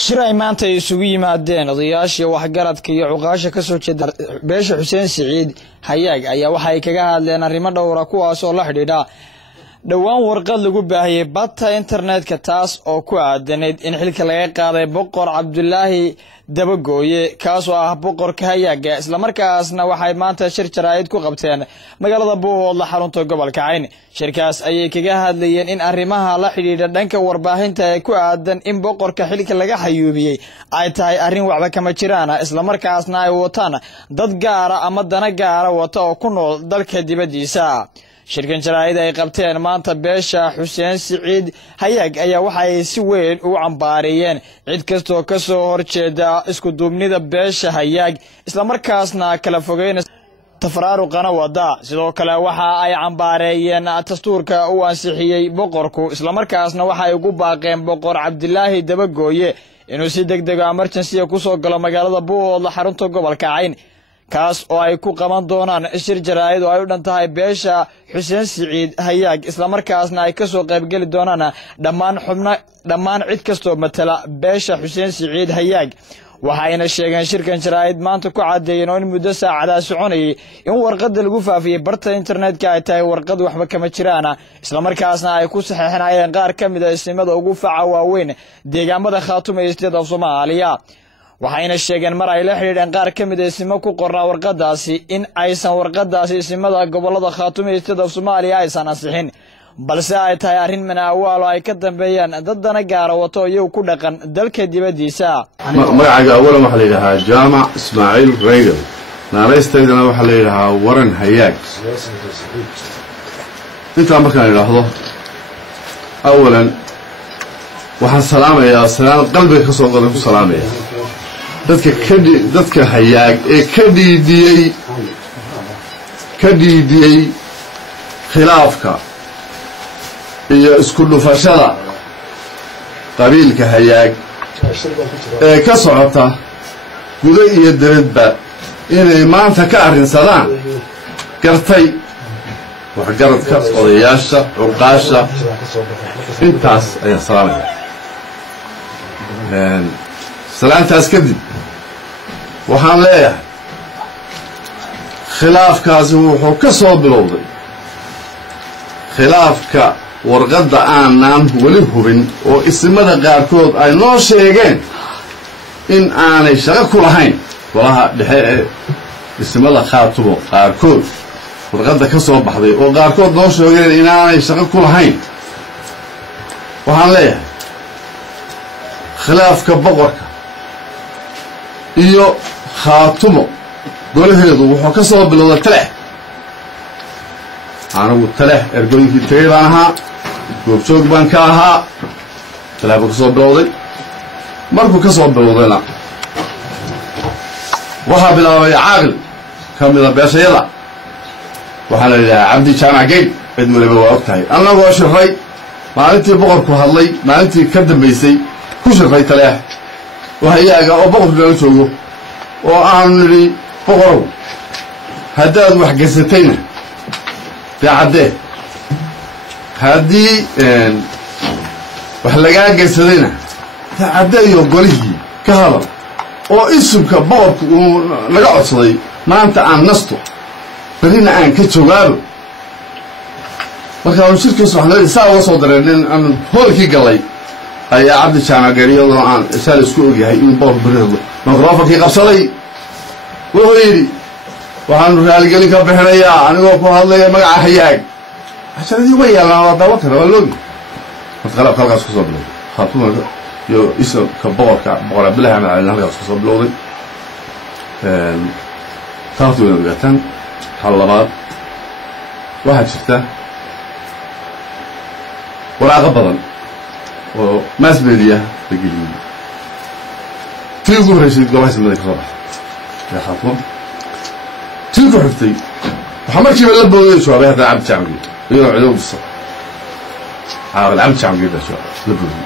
shir ay maanta isugu yimaadeen odayaashii waxgaradka iyo cuqaasha ka soo jeeda beesha Xuseen Siciid Hayaag ayaa waxa ay kaga hadleen arrimo dhowr ah kuwaas oo la xidhiidha dhawaan warqad lagu baahiyay bata internetka taas oo ku aadaneyd in xilka laga qaaday boqor Cabdullaahi Dabagooye kaas oo ah boqorka Hayaag isla markaasna waxay maanta shir jaraa'id ku qabteen magaalada Buuhoodle xarunta gobolka Cayn shirkaas ayay kaga hadlayeen in arrimaha la xidhiidha dhanka warbaahinta ay ku aadan in boqorka xilka laga xayuubiyay ay tahay arrin waxba kama jiraan isla markaasna ay wataan dad gaar ah ama dana gaar ah wata oo ku nool dalka dibadiisa shirkan jaraa'id ay qabteen maanta beesha Xuseen Siciid Hayaag ayaa waxa ay si weyn u cambaariyeen cid kastoo ka soo horjeeda isku duubnida beesha Hayaag isla markaasna kala fogeynaysa tafraaruqana wada sidoo kale waxa ay cambaarayeen dastuurka uu ansixiyay boqorku isla markaasna waxa ay ugu baaqeen boqor Cabdullaahi Dabagooye inuu si degdeg ah emergency ku soo galo magaalada Buuhoodle xarunta gobolka Cayn kaas oo ay ku qaban doonaan shir jaraa'id oo ay u dhantahay beesha Xuseen Siciid Hayaag isla markaasna ay ka soo qayb gali doonaan dhammaan cid kastoo matala beesha Xuseen Siciid Hayaag waxayna sheegeen shirkan jaraa'id maanta ku cadeeyeen oo in muddo saacada soconayay in warqad lagu faafiyay barta internetka ay tahay warqad waxba kama jiraan isla markaasna ay ku saxeexinayeen qaar kamid ah ismada ugu faca waaweyn deegaamada Khaatume ee State of Soomaaliya waxayna sheegeen mar ay la xiriireen qaar kamid ah isma ku qornaa warqadaasi in aysan warqadaasi ismada gobolada Khaatume ee State of Soomaaliya aysan ansixin balse ay tahay arrin manaawaal oo ay ka dambeeyaan dad dana gaar ah wato iyo ku dhaqan dalka dibadiisa magacaaga awalan waxa la yiraahdaa Jaamac Ismaaciil Reegal naanaystayna waxa la yiraahdaa Waran Hayaag inta markaan yiraahdo awalan waxaan salaamayaa salaam qalbiga ka soo qadan ku salaamaya dadka Hayaag ee ka dhiidiyay khilaafka iyo isku dhufashada qabiilka Hayaag ee ka socota gudo iyo dibadba inay maanta ka arrinsadaan gartay waxgaradka odayaasha cuqaasha intaas ayaa salaamaya salaantaas kadib waxaan leeyahay khilaafkaasi wuxuu ka soo bilowday khilaafka warqadda aanan weli hubin oo ismada qaarkood ay noo sheegeen in aanay shaqo ku lahayn walaha dhexe ee ismada Khaatumo qaarkood warqadda ka soo baxday oo qaarkood noo sheegeen in aanay shaqo ku lahayn waxaan leeyahay khilaafka boqorka iyo Khaatumo golaheedu wuxuu ka soo bilowday Taleex anigu Taleex ergooyinkii tagay baan ahaa goobjoog baan ka ahaa Taleex ka soo bilowday markuu ka soo bilowdayna waxaa bilaabay caaqil ka mid ah beeshayada waxaa la yidhahaa Cabdi Jaamac Geyd cid waliba waa ogtahay annagoo shirray maalintii boqorku hadlay maalintii ka dambaysay ku shirray Taleex وهياga oo boqorka la joogo oo aan niri boqorow hadaad wax gasatayna taacade hadii wax laga gasadayna taacade iyo golihii ka hadal oo isubka boqorku laga codsaday maanta aan nasto barina aan ka joogaabo marka aan shirkiisu wax leeyahay saa soo dareen aan hoolkii galay ay Cabdi Jaamac Geeriyodo aan isaal isku ogyahay in boqor barido mikroofankii qabsaday wuxuu yiri waxaan raaligelin ka bixinayaa anigoo ku hadlaya magaca Hayaag ashadii way yaalana dawa kale waa loogi marka qalabkaas ku soo bilowday Khaatumo iyo isoo ka boqorka boqor Cabdullaahi ama halkaas ku soo bilowday taasoo wanaagsan hal labaad waxa jirta waraaqa badan وماس ميديا تجيني تيجوا رشيد جواز من الكرة يا خاطر تيجوا حفتي محمد شيء ولا بقول شو هذا عبد شامي يروح علوم الصف هذا العبد شامي ده شو لبنان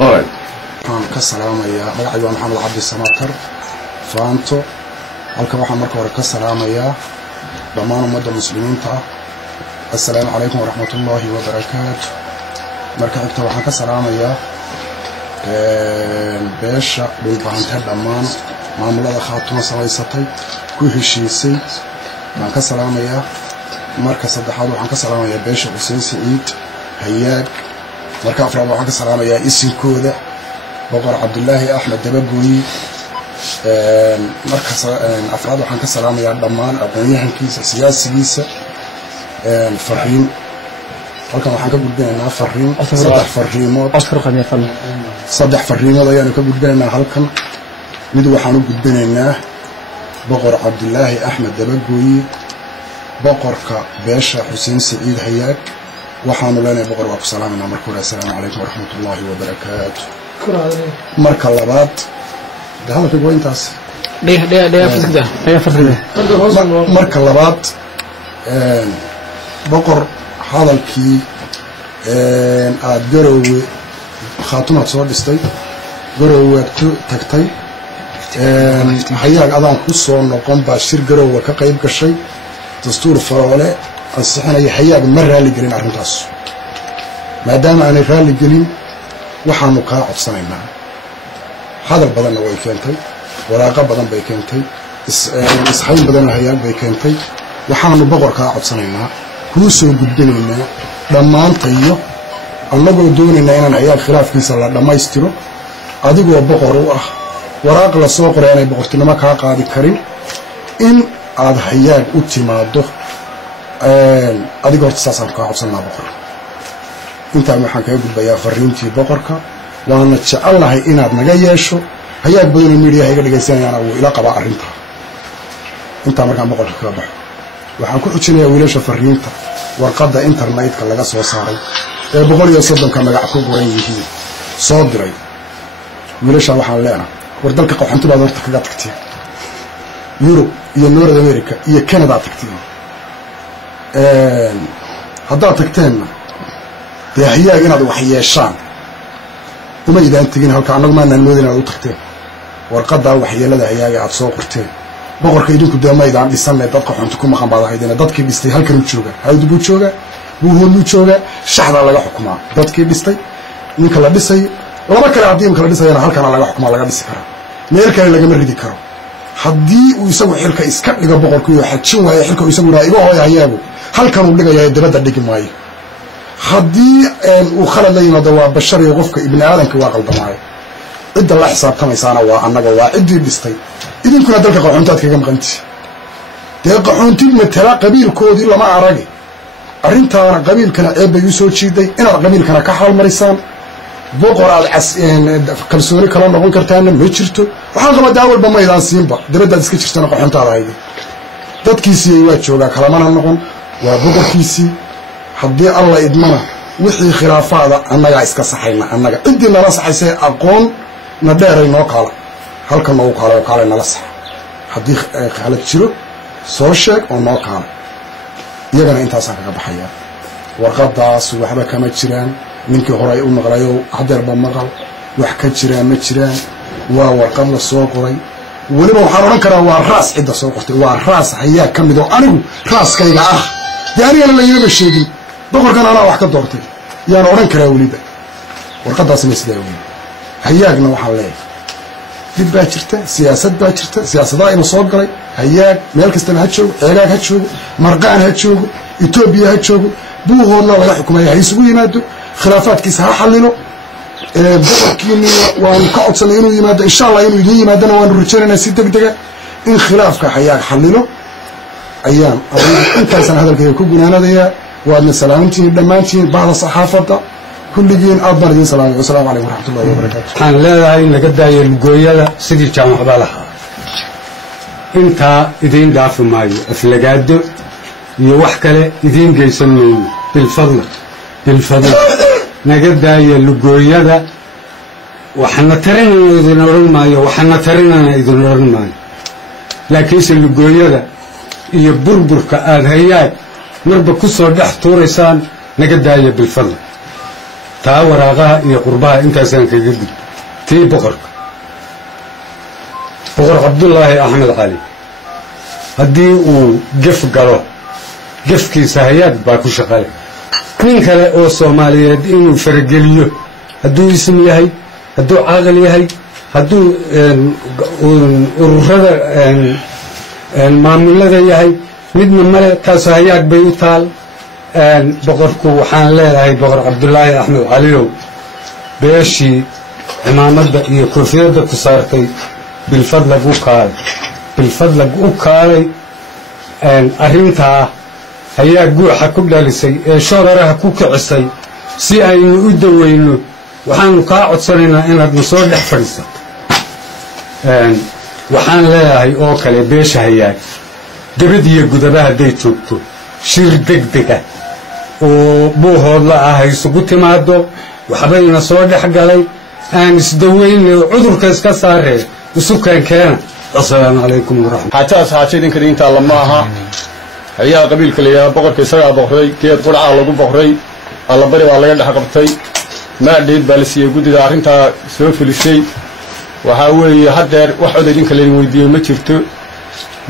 alright كسلام يا ملعب محمد عبد السماكر فانتو halka waxaan marka hore ka salaamayaa dhammaan ummadda muslimiinta assalaamu alaykum wa rahmatullahi wa barakaatuh marka xigta waxaan ka salaamayaa beesha dhulbaantay dhammaan maamulada khaatuma samaysatay ku heshiisay baan ka salaamayaa marka saddexaad waxaan ka salaamayaa beesha Xuseen Siciid Hayaag marka afraad waxaan ka salaamayaa isinkooda boqor Cabdullaahi Axmed Dabagooyi marka afraad waxaan ka salaamayaa dhammaan aqoonyahankiisa siyaasigiisa fariin halkan waxaan ka gudbinaynaa fariin saddex fariimood ayaan ka gudbinaynaa halkan mid waxaan u gudbinaynaa boqor Cabdullaahi Axmed Dabagooyi boqorka beesha Xuseen Siciid Hayaag waxaanu leenahay boqor waa ku salaamayna marka hore assalaamu calaykum waraxmatullaahi wabarakaatu marka labaad hadalka goyntaas marka labaad boqor hadalkii aad garoowe khaatumaad soo dhistay garoowaad ku tagtay hayaag adaan ku soo noqon baa shir garoowe ka qayb gashay dastuur faroole ansixinaya hayaag ma raalli gelin arrintaas maadaama aanay raalli gelin waxaanu kaa codsanaynaa hadal badanna way keentay waraaqo badan bay keentay ishayn badanna hayaag bay keentay waxaanu boqor kaa codsanaynaa kuu soo gudbinaynaa dhammaantayo annagoo doonaynaa inaan hayaag khilaafkiisa la dhammaystiro adigoo boqor u ah waraaq la soo qoray aanay boqortinimo kaa qaadi karin in aad hayaag u timaado adiga horta saasaan kaa codsanaa boqor intaan waxaan kaga gudbayaa fariintii boqorka waana jecelnahay inaad naga yeesho hayaag badanoo miidiyaha iga dhagaysanayaana wuu ila qabaa arrintaa intaa markaan boqorka kaga baxo waxaan ku xujinayaa wiilasha fariinta warqadda internetka laga soo saaray ee 130 magac ku qoran yihiin soo diray wiilasha waxaan leenahay war dalka qaxantibaad horta kaga tagtay Europe iyo North America iyo Canada tagtay haddaad tagteenna dee hayaag inaad wax yeeshaan uma idaan tegin halka annagu maanaan moodin inaad u tagteen warqaddaa waxyeelada hayaaga aad soo qorteen boqorka idinku dee ma idaan dhisanne dadka xunta ku maqan baad ahaydeen dadkii dhistay halkanuu jooga hawd buu jooga buuhooduu jooga shaxdaa laga xukumaa dadkii dhistay ninka la dhisayo laba kale haddii imka la dhisayana halkana laga xukumaa laga dhisi karaa meel kale lagama ridi karo haddii uu isagu xilka iska dhigo boqorkiiyo xajin waayo xilka uu isagu iga hooya hayaagu halkanuu dhigayaa dabadda dhigi maayo haddii uu khalad la yimaado waa bashar iyo qofka ibni aadanka waa qaldamaayo cidda la xisaabtamaysaana waa annaga waa ciddii dhistay idinkuna dalka qaxoontaad kaga maqanti dee qaxoonti matala qabiilkoodii lama aragi arrintaana qabiilkana ceeb bay u soo jiiday inaad qabiilkana ka xaalmarisaan boqor aad kalsooni kala noqon kartaana ma jirto waxaan qabaa daawalba maydaan siinba dabaddaad iska jirtana qaxoontaada hayda dadkiisii waa joogaa kalamana noqon waa boqorkiisii haddii alla idmana wixii khilaafaada annagaa iska saxayna annaga ciddii nala saxaysay aqoon na dheeray noo kaala halkan noogu kaala oo kaale nala sax haddii khalad jiro soo sheeg oo noo kaala iyagana intaasaan kaga baxayaa warqaddaas waxba kama jiraan ninkii hore ay u maqlayow hadeerba maqal wax ka jiraan ma jiraan waa warqad la soo qoray weliba waxaan odhan karaa waa raas cidda soo qortay waa raas hayaag ka mid oo anigu raaskayga ah dee anigana laygama sheegin boqorkan anaa wax ka doortay yaan odhan karaa weliba warqaddaasna sidaa weli hayaagna waxaan leeyahay dib baa jirta siyaasad baa jirta siyaasadaha ina soo galay hayaag meel kastaba ha joogo ceegaag ha joogo marqaan ha joogo etoobiya ha joogo buuhoodna laga xukumaya ha isugu yimaado khilaafaadkiisa ha xallilo boqorkiina waanu ka codsanay inuu yimaado insha allah inuu idiin yimaadana waanu rajaynaynaa si deg dega in khilaafka hayaag xallilo ayaan intaasaan hadalkayga ku gunaanadayaa waadna salaamintihiin dhammaantihiin bahda saxaafadda kulligiin aad baan idiin salaamay wasalaamu calaykum waraxmatullahi wabarakaatu waxaan leedahay in laga daayo lugooyada sidii jaamacada lahaa intaa idiin dhaafi maayo aflagaado iyo wax kale idiin geysan mayno bilfadl naga daaya lugooyada waxana tarinana idin odhan maayo waxana tarinana idin odhan maayo laakiinse lugooyada iyo burburka aad hayaag marba ku soo dhex tuuraysaan naga daaya bilfadl taa waraaqaha iyo qurbaha intaasaan kaga gudbo tii boqor cabdullaahi axmed cali haddii uu gef galo gefkiisa hayaag baa ku shaqale nin kale oo soomaaliyeed inuu farageliyo hadduu ism yahay hadduu caaqil yahay hadduu ururada maamulada yahay midna male taasoo hayaag bay u taal boqorku waxaan leedahay boqor cabdulaahi axmed caliyow beeshii cimaamada iyo koofiyadda ku saartay bilfadlag u kaalay arrintaa ayaa guuxa ku dhalisay ee shooraraha ku kicisay si aynu u daweyno waxaanu kaa codsanaynaa inaad na soo dhex fadhiisato waxaan leeyahay oo kale beesha hayaag debad iyo gudaba hadday joogto shir degdeg ah oo buuhoodla ah isugu timaado waxbayna soo dhex galay aan isdaweyne cudurka iska saaree isukaan keena assalaamu calaykum waraxmat xaajaas xaaja idinka intaa lama aha hayaa qabiilka la yidhaha boqorka isagaa boqray geed qudhacaa lagu boqray allabari baa laga dhex qabtay maadheed baa la siiyey guddida arrintaa soo fulisay waxaa weeye haddeer wax cod idinka laydin weydiiyey ma jirto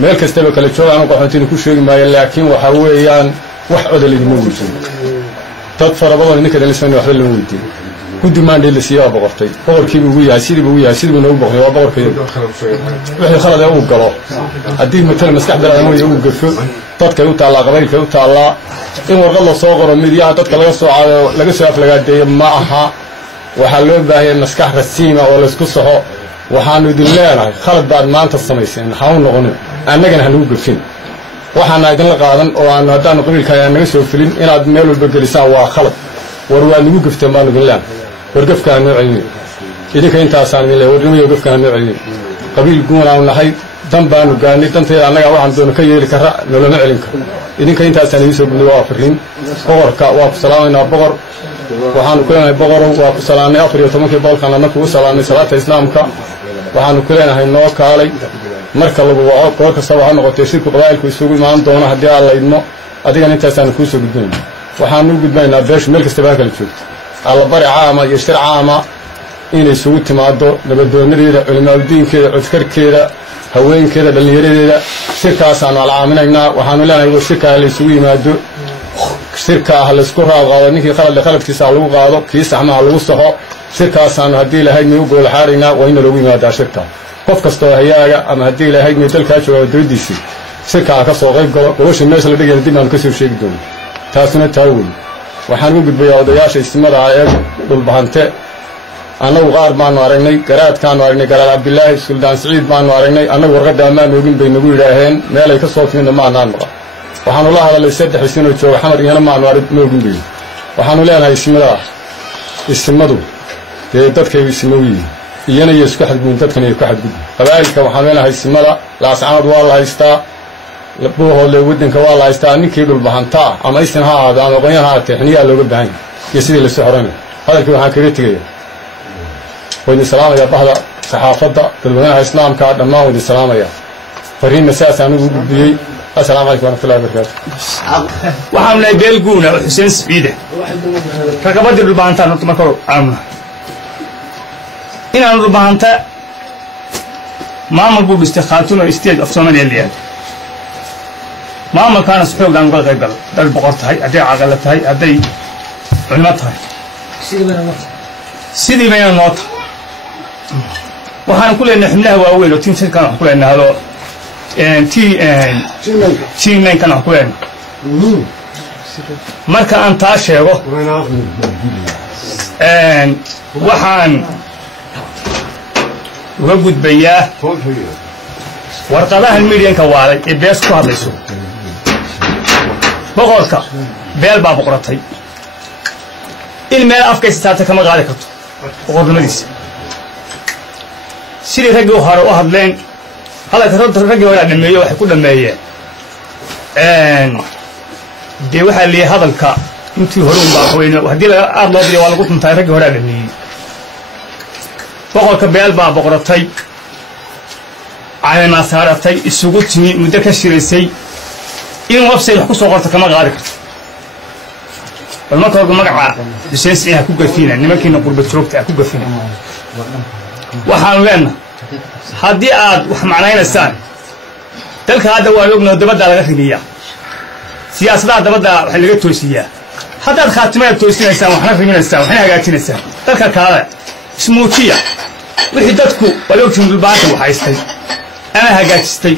meel kastaba kala joogaan qaxoontida ku sheegi maayo laakiin waxaa weeyaan wax coda laydinma weydiin dad fara badan idinka dalisana waxba lama weydiin guddi maandheed la siiyey waa boqortay boqorkiibuu ugu yahay sidiibuu ugu yahay sidiibuu noogu boqray waa boqorkeeda wixii khalad ee uu galo haddii matala maskax daraadan weye uu gafo dadkay u taallaa qabaylkay u taallaa in warqad la soo qoro midyaha dadka laga soo caado laga soo aflagaadeeyo ma aha waxaa loo baahaya maskax rasiima oo laysku saxo waxaanu idin leenahay khalad baad maanta samayseen ha u noqonin annagana ha nagu gafin waxaana idinla qaadan oo aanu haddaanu qabiilka aan naga soo filin inaad meel walba gelisaan waa khalad war waad nagu gafteen baanu idin leenahay war gafka ha noo celinin idinka intaasaan idin leeyahay warnimayo gafka ha noo celinin qabiil guunaanu nahay dan baanu gaanay danteeda annaga waxaan doono ka yeeli kara noloma celin karo idinka intaasaan idiin soo gudnay waa fariin boqorka waa ku salaamaynaa boqor waxaanu ku leenahay boqorow waa ku salaamnay 14 boqolkan annagu u salaamnay salaata islaamka waxaanu ku leenahay noo kaalay marka lagu waco goor kastaba ha noqotee shirku qabaa'ilku isugu imaan doono haddii aan la idmo adigana intaasaanu kuu soo gudbinayna waxaanu u gudbanaynaa beeshu meel kastaba ha kala joogto allabari caama iyo shir caama inay isugu timaado nabadoonadeeda culimaadudiinkeeda codkarkeeda haweenkeeda dhallinyaradeeda shirkaasaanu alcaaminaynaa waxaanu leenahay war shirkaa laysugu yimaado shirkaa ha laysku raadqaado ninkii qaladle qaladkiisa ha lagu qaado kii saxma ha lagu saxo shirkaasaanu haddii lahayd may u goola xaaraynaa waa ina loogu yimaadaa shirkaa qof kastoo hayaaga ama haddii lahayd may dalkaa jooga dawladdiisii shirkaa ka soo qayb galo gobasha meesha la dhigayna dib aanu ka soo sheegi doono taasuna taa wey waxaan ugu gudbayaa odayaasha istimada ah ee dhulbahante annagu qaar baanu aragnay garaadkaanu aragnay garaad cabdilaahi suldaan siciid baanu aragnay annagu warqadda ammaan oogin bay nagu yidhaaheen meelay ka soo timidna maanaan maqan waxaanu la hadalay 3 isinoo jooga xamar iyana maanu arag ma ogin bay waxaanu leenahay istimadu dee dadkay isimo yihiin iyana iyo isku xadgudbin dadkan iyo ku xadgudbin qabaa'ilka waxaanu leenahay istimada laascaanood waa la haystaa buuhoodle waddanka waa la haystaa ninkii dhulbahantaa ama isin ha ahaado ama aqoonyahan ha ahaatee xiniyaa looga baahan yahay iyo sidii lasoo xoranay hadalkii waxaan kaga tegaya وإن السلام يا بهذا صحافة بالبناء إسلام كاد ما وإن السلام يا فرين مساس أنا بقول السلام عليكم ورحمة الله وبركاته وحنا بيلقونا حسين سبيده كقبض الربانتا نطمع كرو عامنا إن الربانتا ما مقبول باستخاتون واستيج أفصومن يليان ما كان سحوق عن قل غيبل در بقرت هاي أدي عقلت هاي أدي علمت هاي سيدي بين النقط waxaan ku leenahay xubnaha waaweyn oo tiimsan kan ku leenahay hado tiimnan kan ku leenahay marka aan taa sheego waxaan uga gudbayaa warqadaha midiyanka waaday ee bees ku hadlayso boqorka beel baa boqoratay in meel afkaysa taata kama qaadi karto boqornimadiisa sidii raggii hore u hadleen hadalka raggii hore dhameeyo waxay ku dhameeyeen dee waxaa leeyahay hadalka intii hore un baa haweyne haddii aad loo diyo waa lagu tuntaay raggii hore dhameeyey boqorka beel baa boqoratay caleemaa saaratay isugu timi muddo ka shiraysay in website wax ku soo qorta kama qaadi karto bal marka horba magaca xuseen siciid ha ku gafina nimankiina qurba joogta ha ku gafina waxaan leenahay haddii aad wax macnaynaysaan dalka hadda waan ognahay dabadda laga ribiyaa siyaasadaha dabadda waxa laga toosiyaa haddaad khaatimada toosinaysaan waxna riminaysaan waxna hagaajinaysaan dalka kaale ismuujiya wixii dadku walogtiin dhulbaanta waxaystay ama hagaajistay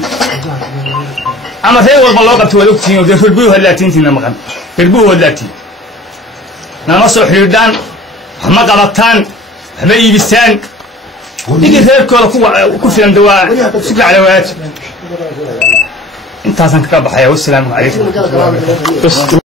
ama reer walba loo qabtay walogtiin oo reerbuhu hadlaatiintiina maqan reerbuhu hadlaatiin nama soo xidhiidhaan waxma qabataan waxma iibisaan ninkii reerkooda ku filan dawaa shukri cala waajib intaasan kaga baxaya wassalaamu calaykum